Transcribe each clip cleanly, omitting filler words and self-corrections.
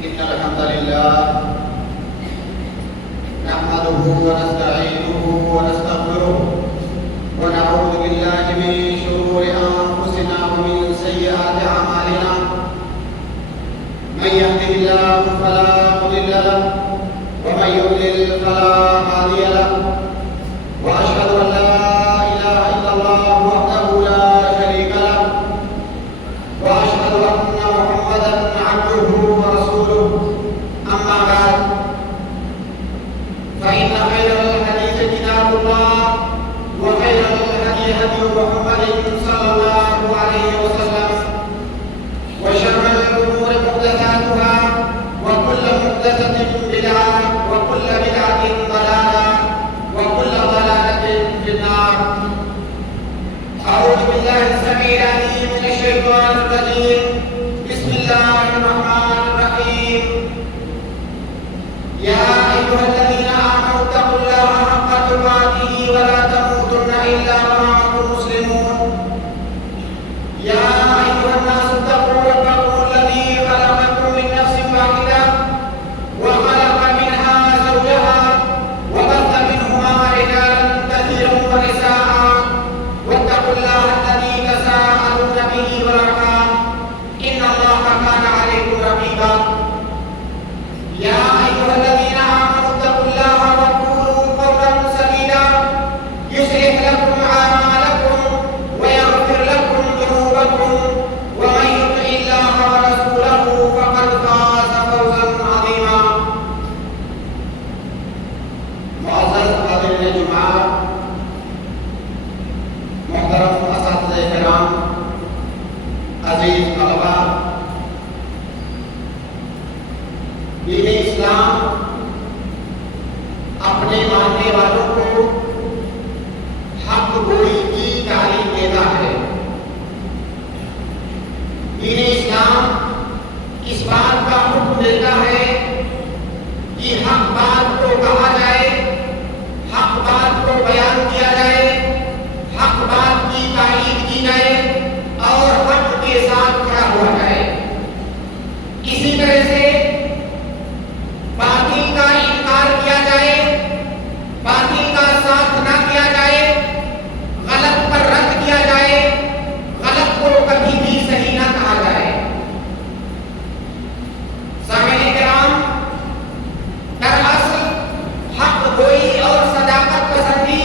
إن الحمد لله نحمده ونستعينه ونستغفره ونعوذ بالله من شرور أنفسنا ومن سيئات أعمالنا من يهده الله فلا مضل له ومن يضلل فلا هادي له وأشهد أن لا إله إلا الله وحده لا شريك له وأشهد أن محمدا عبده ورسوله أما بعد فإن خير الحديث كتاب الله وخير الهدي هدي محمد صلى الله عليه وسلم وشر الأمور محدثاتها وكل محدثة بدعة وكل بدعة ضلالة وكل ضلالة في النار. أعوذ بالله السميع العليم من الشيطان الرجيم. بسم الله الرحمن الرحيم. يا أيها الذين آمنوا اتقوا الله حق تقاته ولا تموتن إلا وأنتم مسلمون. يا أيها الناس اتقوا ربكم الذي خلقكم من نفس واحدة وخلق منها زوجها وبث منهما رجالا كثيرا ونساء واتقوا الله الذي تساءلون به والأرحام إن الله كان عليكم رقيبا. يا أيها الذين آمنوا اتقوا الله وقولوا قولا سديدا يصلح لكم أعمالكم ويغفر لكم ذنوبكم ومن يطع الله ورسوله فقد فاز فوزا عظيما. معزز حاضرین جمعہ، محترم اساتذہ کرام، عزیز طلبہ، دین اسلام اپنے ماننے والوں کو حق گوئی کی تعلیم دیتا ہے. دین اسلام اس بات کا حکم دیتا ہے کہ حق بات کو کہا جائے، حق بات کو بیان کیا جائے، حق بات کی تائید کی جائے اور حق کے ساتھ کھڑا ہوا جائے. اسی طرح سے باطل کا انکار کیا جائے، باطل کا ساتھ نہ کیا جائے، غلط پر رد کیا جائے، غلط کو کبھی بھی صحیح نہ کہا جائے. سامعین کرام، دراصل حق گوئی اور صداقت پسندی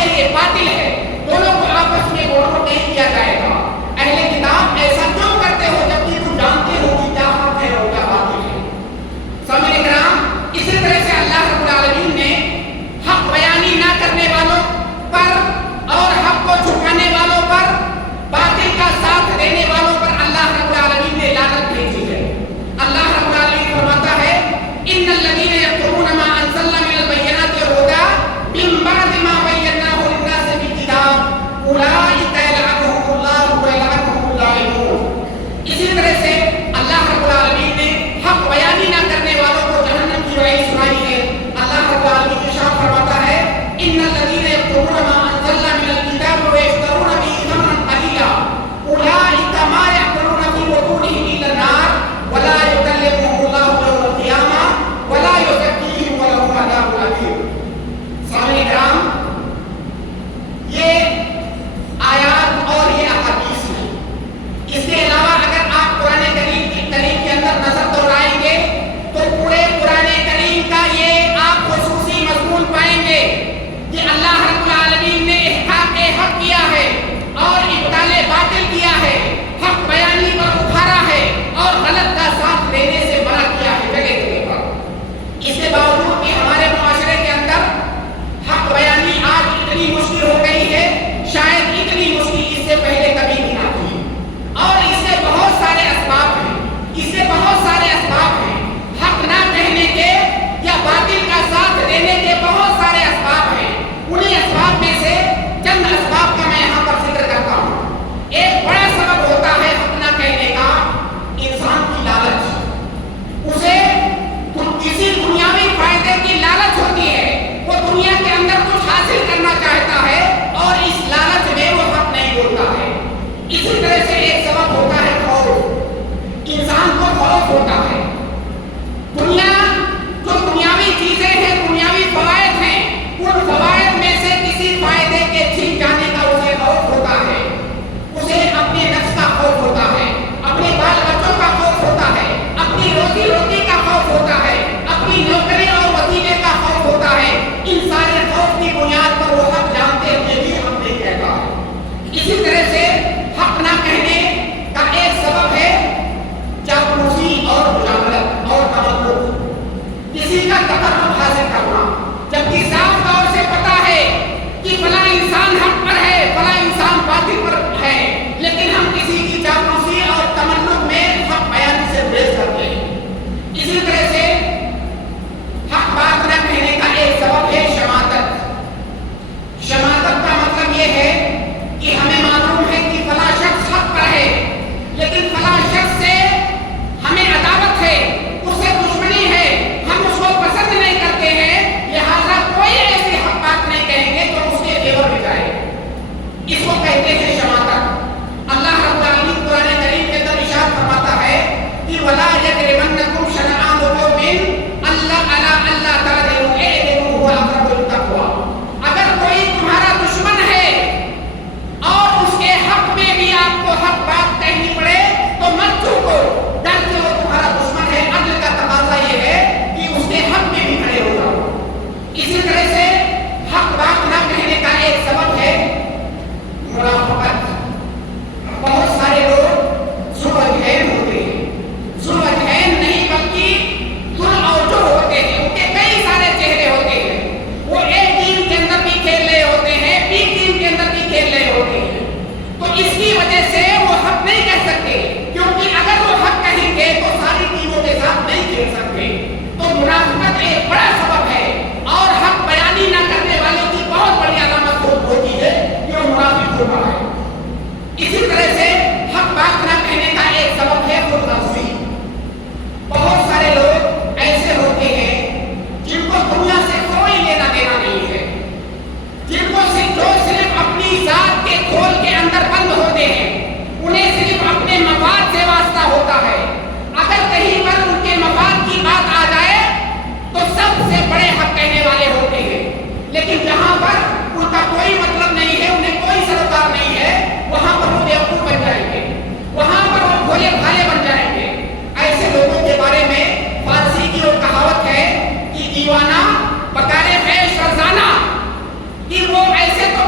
ہے یہ باطل ہے، دونوں کو آپس میں موڑ نہیں کیا جائے گا۔ اہل کتاب ایسا کیوں کرتے ہو جبکہ تم جانتے ہو کہ کیا حق ہے اور کیا باطل ہے؟ سامعین کرام، اسی طرح سے اللہ رب العالمین نے حق بیانی نہ کرنے والوں پر اور حق کو چھپانے والوں پر، باطل کا ساتھ دینے والوں پر اللہ رب العالمین نے لعنت بھیجی ہے۔ اللہ رب العالمین فرماتا ہے ان الذين يكتمون ما انزلنا من البينات والهدى من بعد ما بيناه للناس في الكتاب اولئك يلعنهم الله ويلعنهم اللاعنون۔ اسی طرح سے اللہ رب العالمین نے حق بیانی نہ کرنے والوں کو جہنم کی وعید سنائی ہے۔ اللہ رب العالمین ارشاد فرماتا ہے ان الذين يكتمون ما انزلنا من الكتاب ويشترون به ثمنا قليلا اولئك ما يأكلون في بطونهم الا النار ولا يكلمهم الله يوم القيامة ولا يزكيهم ولهم عذاب أليم۔ سامعین کرام، یہ آیات اور یہ احادیث ہیں۔ اس کے علاوہ اگر آپ قرآن کریم کے اندر نظر دوڑائیں گے تو پورے قرآن کریم کا یہ آپ خصوصی مضمون پائیں گے کہ اللہ رب العالمین نے احقاق حق کیا ہے اور ابطال باطل کیا ہے، حق بیانی پر ابھارا ہے اور غلط کا ساتھ دینے سے منع کیا ہے جگہ جگہ پر۔ اس کے باوجود کہ ہمارے معاشرے کے اندر حق بیانی آج اتنی مشکل ہو گئی ہے، شاید اتنی مشکل اس سے پہلے کبھی بھی نہ تھی، اور اس سے بہت سارے اسباب ہیں، اس سے بہت سارے اسباب ہیں۔ حق نہ کہنے کے یا باطل کا ساتھ دینے کے بہت سارے اسباب ہیں۔ انہی اسباب میں سے چند اسباب کا میں یہاں پر ذکر کرتا ہوں۔ ایک بڑا سبب ہوتا ہے حق نہ کہنے کا انسان کی لالچ۔ اسے کسی دنیاوی فائدے کی لالچ ہوتی ہے، وہ دنیا کے اندر کچھ حاصل کرنا چاہتا ہے اور اس لالچ میں وہ حق نہیں بولتا ہے۔ اسی طرح سے ایک سبب ہوتا ہے خوف، انسان کو خوف ہوتا ہے۔ دنیا جو دنیاوی چیزیں ہیں، دنیاوی فوائد ہیں، ان فوائد میں سے کسی فائدے کے چھن جانے کا اسے خوف ہوتا ہے۔ اسے اپنے نفس کا خوف ہوتا ہے، اپنے بال بچوں کا خوف ہوتا ہے، اپنی روزی روٹی کا خوف ہوتا ہے، اپنی نوکری اور وظیفے کا خوف ہوتا ہے۔ ان سارے خوف کی بنیاد پر وہ حق جانتے ہوئے بھی حق نہیں کہتا ہے۔ اسی طرح سے حق نہ کہنے کا ایک سبب ہے چاپلوسی اور مجاملت اور تملق، کسی کا تقرب حاصل کرنا، جبکہ صاف طور سے پتا ہے کہ فلاں انسان حق پر ہے، فلاں انسان باطل پر ہے، لیکن ہم کسی کی چاپلوسی اور تملق میں حق بیان سے گریز کرتے ہیں۔ اسی طرح سے حق بات نہ کہنے کا ایک سبب ہے شماتت۔ شماتت کا مطلب یہ ہے کہ ہمیں معلوم ہے کہ فلاں شخص حق پر ہے، لیکن فلاں شخص سے ہمیں عداوت ہے، اس سے دشمنی ہے، ہم اس کو پسند نہیں کرتے ہیں، لہذا کوئی ایسی حق بات نہیں کہیں گے تو اس کے فیور میں جائے۔ اس کو کہتے ہیں شماتت۔ اللہ رب العالمین قرآن کریم کے اندر ارشاد فرماتا ہے کہ وَلَا يَجْرِمَنَّكُمْ شَنَآنُ قَوْمٍ عَلَىٰ أَلَّا تَعْدِلُوا اعْدِلُوا هُوَ أَقْرَبُ لِلتَّقْوَىٰ۔ اگر کوئی تمہارا دشمن ہے اور اس کے حق میں بھی آپ کو حق بات کہنی پڑے تو مت چوکو، ڈر کے وہ تمہارا دشمن ہے۔ عدل کا تقاضا یہ ہے کہ اس کے حق میں بھی کھڑے ہو جاؤ۔ اسی طرح سے حق بات نہ کہنے کا ایک سبب ہے منافقت۔ بہت سارے لوگ ذوالوجہین ہوتے ہیں، ذوالوجہین نہیں بلکہ ذوالوجہ ہوتے ہیں، ان کے کئی سارے چہرے ہوتے ہیں۔ وہ ایک ٹیم کے اندر بھی کھیل رہے ہوتے ہیں، بی ٹیم کے اندر بھی کھیل رہے ہوتے ہیں، تو اس کی وجہ سے وہ حق نہیں کہہ سکتے، کیونکہ اگر وہ حق کہیں گے تو ساری ٹیموں کے ساتھ نہیں کھیل سکتے۔ تو منافقت ایک بڑا سبب ہے، اور حق بیانی نہ کرنے والے کی بہت بڑی علامت ہوتی ہے کہ وہ منافق ہوتا ہے۔ اسی طرح سے حق بات نہ کہنے کا ایک سبب ہے خود غرضی۔ بہت سارے لوگ ایسے ہوتے ہیں جن کو دنیا سے کوئی لینا دینا نہیں ہے، جن کو صرف اپنی ذات کے کھول کے اندر بند ہوتے ہیں، انہیں صرف اپنے مفاد سے واسطہ ہوتا ہے۔ اگر کہیں پر ان کے مفاد کی بات آ جائے تو سب سے بڑے حق کہنے والے ہوتے ہیں، لیکن جہاں پر ان کا کوئی مطلب نہیں ہے، انہیں کوئی سروکار نہیں ہے، وہاں پر وہ بیوقوف بن جائیں گے، وہاں پر وہ بھولے بھالے بن جائیں گے۔ ایسے لوگوں کے بارے میں فارسی کی وہ کہاوت ہے کہ دیوانہ بکارے خیش فرزانہ، کہ وہ ایسے تو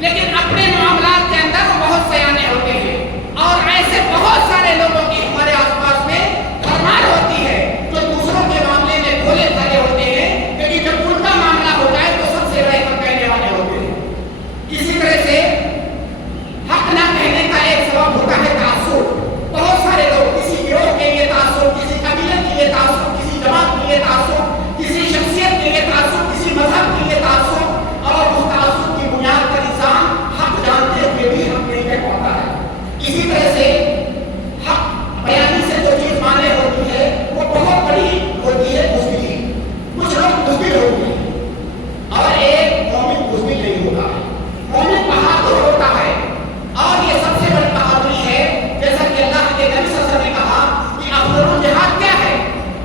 لیکن اپنے معاملات کے اندر وہ بہت سیانے ہوتے ہیں، اور ایسے بہت سارے لوگوں کی ہمارے آس پاس میں بھرمار ہوتی ہے جو دوسروں کے معاملے میں بھولے بھالے ہوتے ہیں، لیکن جب ان کا معاملہ ہو جائے تو سب سے بڑے حق کہنے والے ہوتے ہیں۔ اسی طرح سے حق نہ کہنے کا ایک سبب ہوتا ہے تعصب۔ بہت سارے لوگ کسی گروہ کے لیے تعصب، کسی قبیلے کے لیے تعصب، کسی جماعت کے لیے تعصب، کسی شخصیت کے لیے تعصب، کسی مذہب کے لیے تعصب، اور اس تعصب کی بنیاد پر انسان حق جانتے ہوئے بھی حق نہیں کہہ پاتا ہے۔ اسی طرح سے حق بیانی سے جو چیز مانے ہوتی ہے وہ بہت بڑی ہوتی ہے بزدلی۔ کچھ لوگ بزدل ہوتے ہیں اور ایک مومن بزدل نہیں ہوتا ہے، مومن بہادر ہوتا ہے، اور یہ سب سے بڑی بہادری ہے۔ جیسا کہ اللہ کے نبی صلی اللہ علیہ وسلم نے کہا کہ افضل الجہاد کیا ہے؟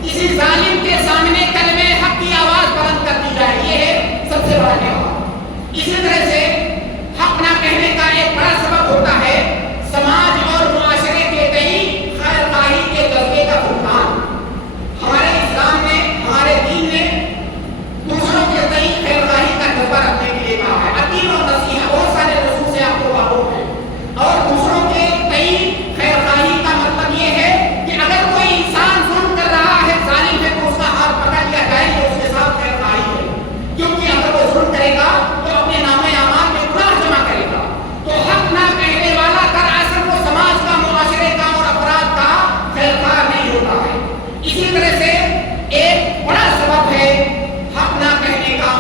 کسی ظالم کے سامنے کلمہ حق کی آواز بلند کر دی جائے، یہ ہے سب سے بڑا جہاد۔ اسی طرح سے حق نہ کہنے کا ایک بڑا سبب ہوتا ہے سماج اور معاشرے کے تئیں خیر خواہی کے جذبے کا فقدان۔ ہمارے اسلام نے، ہمارے دین نے دوسروں کے تئیں خیر خواہی کا جذبہ رکھنے کے لیے کہا ہے۔ عقیل اور نصیحہ بہت سارے رسول سے آپ کو معلوم ہے، اور دوسروں کے تئیں خیر خواہی کا مطلب یہ ہے کہ اگر کوئی انسان ظلم کر رہا ہے، ظالم ہے، تو اس کا ہاتھ پکڑ لیا جائے، یہ اس کے ساتھ خیر خواہی ہے، کیونکہ اگر وہ ظلم کرے گا تو اپنے نامہ اعمال میں گناہ جمع کرے گا۔ تو حق نہ کہنے والا دراصل وہ سماج کا، معاشرے کا اور افراد کا خیر خواہ نہیں ہوتا ہے۔ اسی طرح سے ایک بڑا سبب ہے حق نہ کہنے کا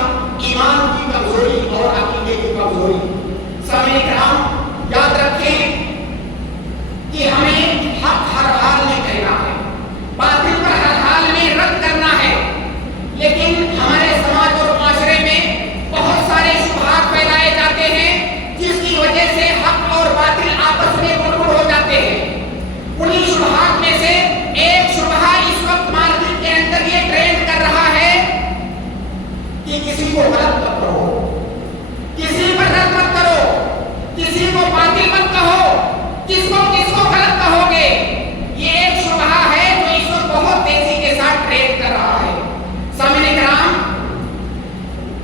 ایمان کی کمزوری اور عقیدے کی کمزوری۔ سامعین کرام، یاد رکھیں کہ ہمیں حق ہر حال میں کہنا ہے، باطل پر ہر حال میں رد کرنا ہے، لیکن ہمارے سماج اور معاشرے میں بہت سارے شبہات پھیلائے جاتے ہیں جس کی وجہ سے حق اور باطل آپس میں گڑبڑ ہو جاتے ہیں۔ انہی شبہات میں سے ایک شبہ اس وقت مارکیٹ کے اندر یہ ٹرینڈ کر رہا ہے کہ کسی کو غلط مت کرو، کسی پر رد مت کرو، کسی کو باطل مت کہو، کس کو غلط کہو گے۔ یہ ایک شبہ ہے جو اس وقت بہت تیزی کے ساتھ ٹرینڈ کر رہا ہے۔ سامعین کرام،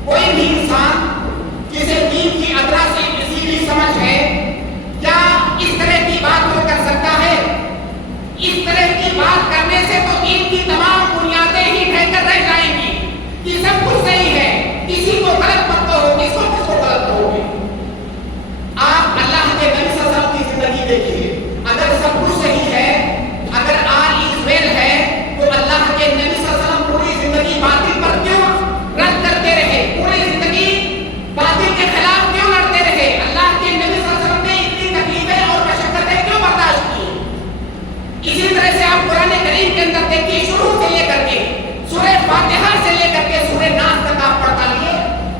کوئی بھی انسان جسے دین کی ادرا سے سیدھی سمجھ ہے کیا اس طرح کی بات وہ کر سکتا ہے؟ اس طرح کی بات کرنے سے تو دین کی تمام بنیادیں ہی ڈھہ کر رہ جائیں گی کہ سب کچھ صحیح ہے، کسی کو غلط مت کہو، کس کو غلط کہو گے۔ آپ اللہ کے نبی صلی اللہ علیہ وسلم کی زندگی دیکھیے، اگر سب کچھ صحیح ہے، اگر آل از ویل ہے، تو اللہ کے نبی صلی اللہ علیہ وسلم پوری زندگی باطل پر کیوں رد کرتے رہے؟ پوری زندگی باطل کے خلاف کیوں لڑتے رہے؟ اللہ کے نبی صلی اللہ علیہ وسلم نے اتنی تکلیفیں اور مشقتیں کیوں برداشت کی؟ اسی طرح سے آپ قرآن کریم کے اندر دیکھیے، شروع سے لے کر کے سورہ فاتحہ سے لے کر کے سورہ ناس تک آپ پڑھتا لیے،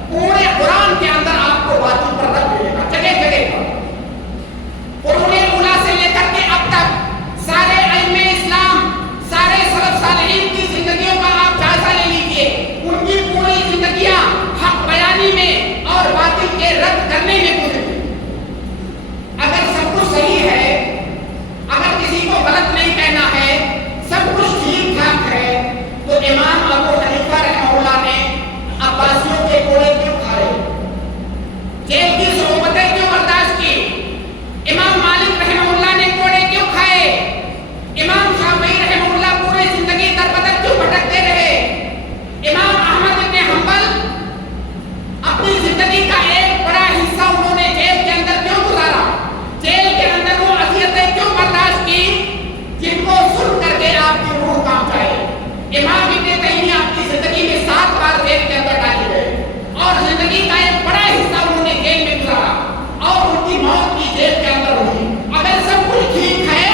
پورے قرآن کے اندر آپ کو باطل پر رد ملے گا، جگہ جگہ پر۔ قرون اولیٰ سے لے کر کے اب تک سارے ائمہ اسلام، سارے سلف صالحین کی زندگیوں کا آپ جائزہ لے لیجیے، ان کی پوری زندگیاں حق بیانی میں اور باطل کے رد کرنے میں گزری۔ اگر سب کچھ صحیح ہے، اگر کسی کو غلط نہیں کہنا ہے، سب کچھ ٹھیک ٹھاک ہے، تو امام ابو حنیفہ رحمہ اللہ نے عباسیوں کے کوڑے کیوں کھائے؟ جیل کی صحبتیں کیوں برداشت کی؟ امام مالک رحمہ اللہ نے کوڑے کیوں کھائے؟ امام شافعی رحمہ اللہ پوری زندگی در بدر کیوں بھٹکتے رہے؟ امام احمد بن حنبل اپنی زندگی کا ایک بڑا حصہ انہوں نے جیل کے اندر کیوں گزارا؟ جیل کے اندر وہ اذیتیں کیوں برداشت کی جن کو سن کر کے آپ کی روح کانپ جائے؟ امام ابن تیمیہ اپنی زندگی میں 7 بار جیل کے اندر ڈالے گئے، اور زندگی کا ایک بڑا حصہ انہوں نے جیل میں گزارا، اور ان کی موت بھی جیل کے اندر ہوئی۔ اگر سب کچھ ٹھیک ہے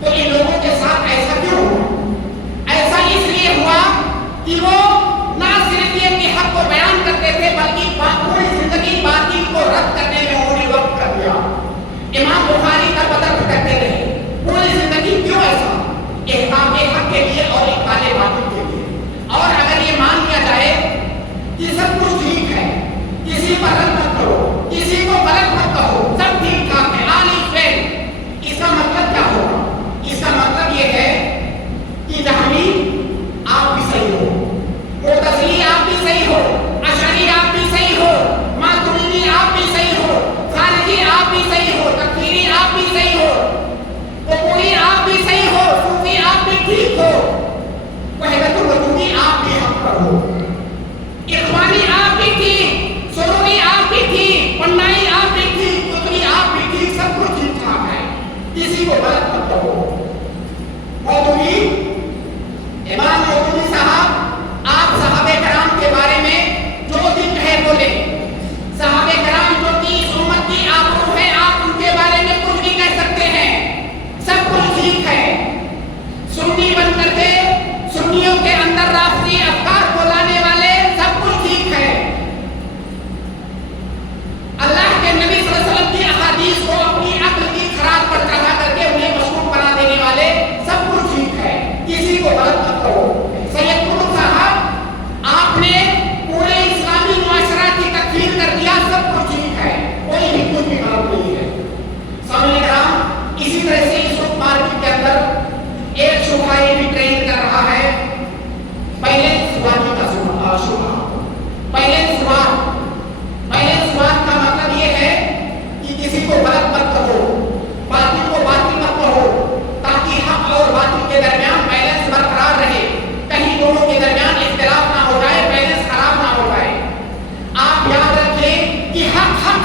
تو ان لوگوں کے ساتھ ایسا کیوں ہوا؟ ایسا اس لیے ہوا کہ وہ نہ صرف یہ کہ حق کو بیان کرتے تھے، بلکہ پوری زندگی باطل کو رد کرنے میں انہوں نے وقت کر دیا۔ امام بخاری کا بدر بھٹکتے رہے پوری زندگی، کیوں ایسا؟ احکام حق کے لیے اور اقبال باطل کے لیے۔ اور اگر یہ مان لیا جائے کہ سب کچھ ٹھیک ہے، کسی پر رد مت کرو، کسی کو غلط مت کہو، سب ٹھیک ٹھاک ہے، آل از ویل، اس کا مطلب کیا ہوگا؟ اس کا مطلب یہ ہے کہ جہمی آپ بھی صحیح ہو، معتزلی آپ بھی صحیح ہو، اشعری آپ بھی صحیح ہو، ماتریدی آپ بھی صحیح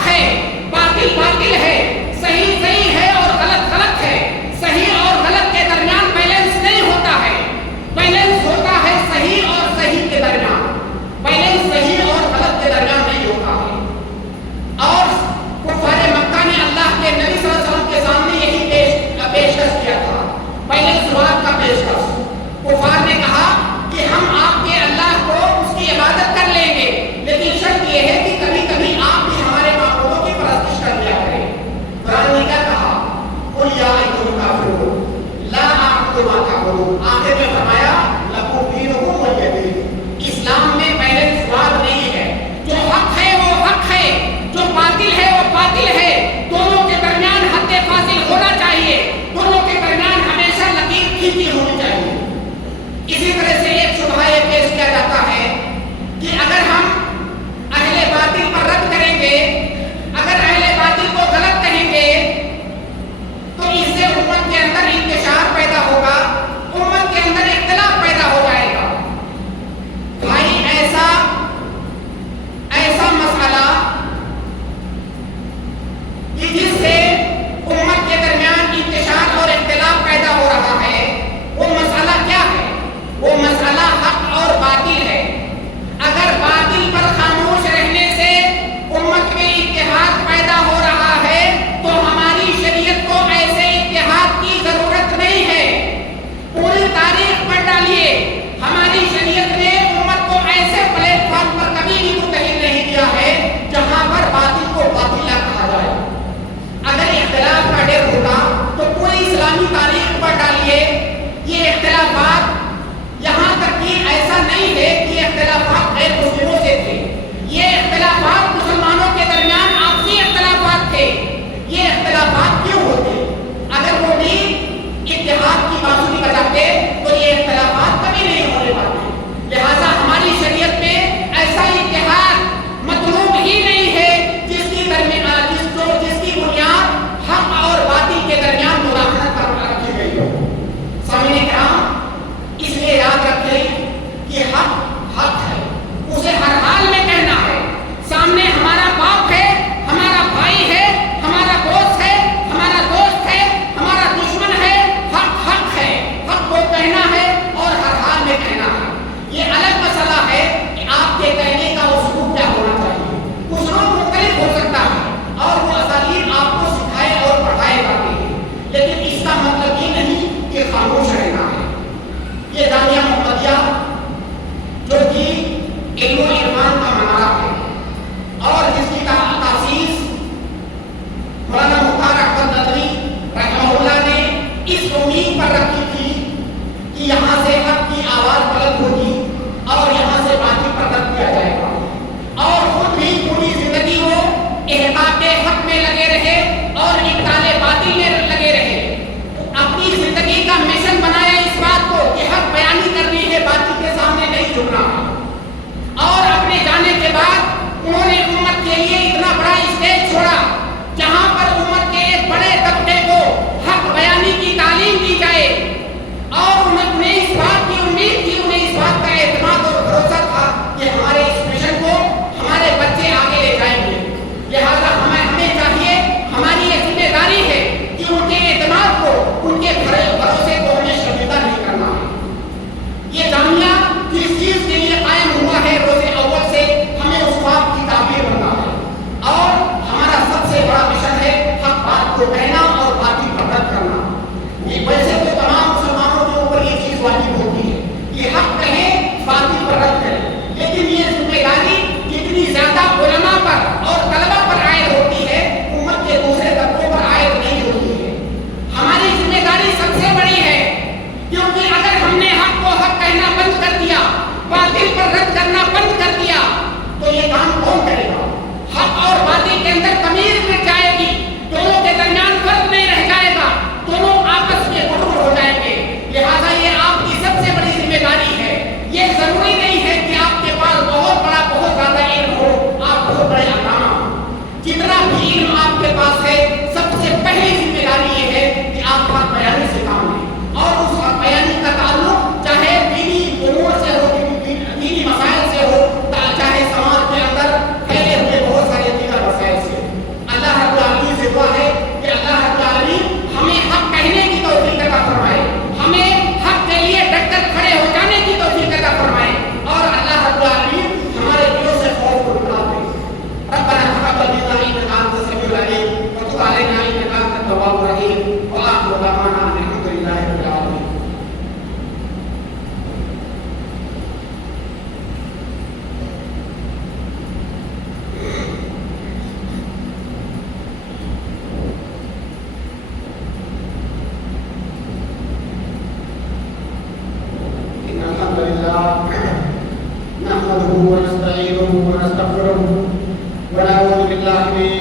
حق ہے، باطل باطل ہے، صحیح صحیح ہے اور غلط غلط ہے. صحیح اور غلط کے درمیان بیلنس نہیں ہوتا ہے. بیلنس ہوتا ہے صحیح اور صحیح کے درمیان. بیلنس صحیح اور غلط کے درمیان نہیں ہوتا ہے. اور کفار مکہ نے اللہ کے نبی صلی اللہ علیہ وسلم کے سامنے یہی پیشکش کیا تھا، بیلنس وار کا پیشکش. کفار نے کہا کہ ہم آپ کے اللہ کو اس کی عبادت کر لیں گے، لیکن شرط یہ ہے کہ کبھی کبھی آپ بھی ہمارے معبودوں کی پرستش کر لیا کریں.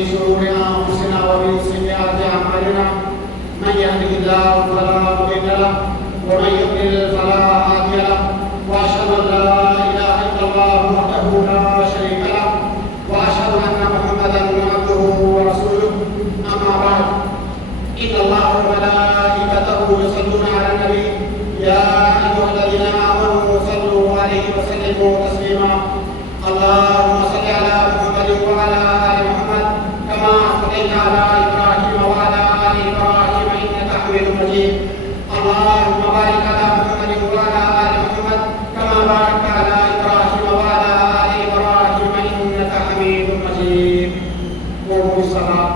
من شرور أنفسنا ومن سيئات أعمالنا من يهده الله فلا مضل له ومن يضلل فلا هادي له وأشهد أن لا إله إلا الله وحده لا شريك له وأشهد أن محمدا عبده ورسوله أما بعد إن الله وملائكته يصلون على النبي يا أيها الذين آمنوا صلوا عليه وسلموا تسليما اللهم صل على محمد وعلى آل محمد كما صليت على إبراهيم وعلى آل إبراهيم إنك حميد مجيد اللهم بارك على محمد وعلى آل محمد كما باركت على إبراهيم وعلى آل إبراهيم إنك حميد مجيد قوموا بالصلاة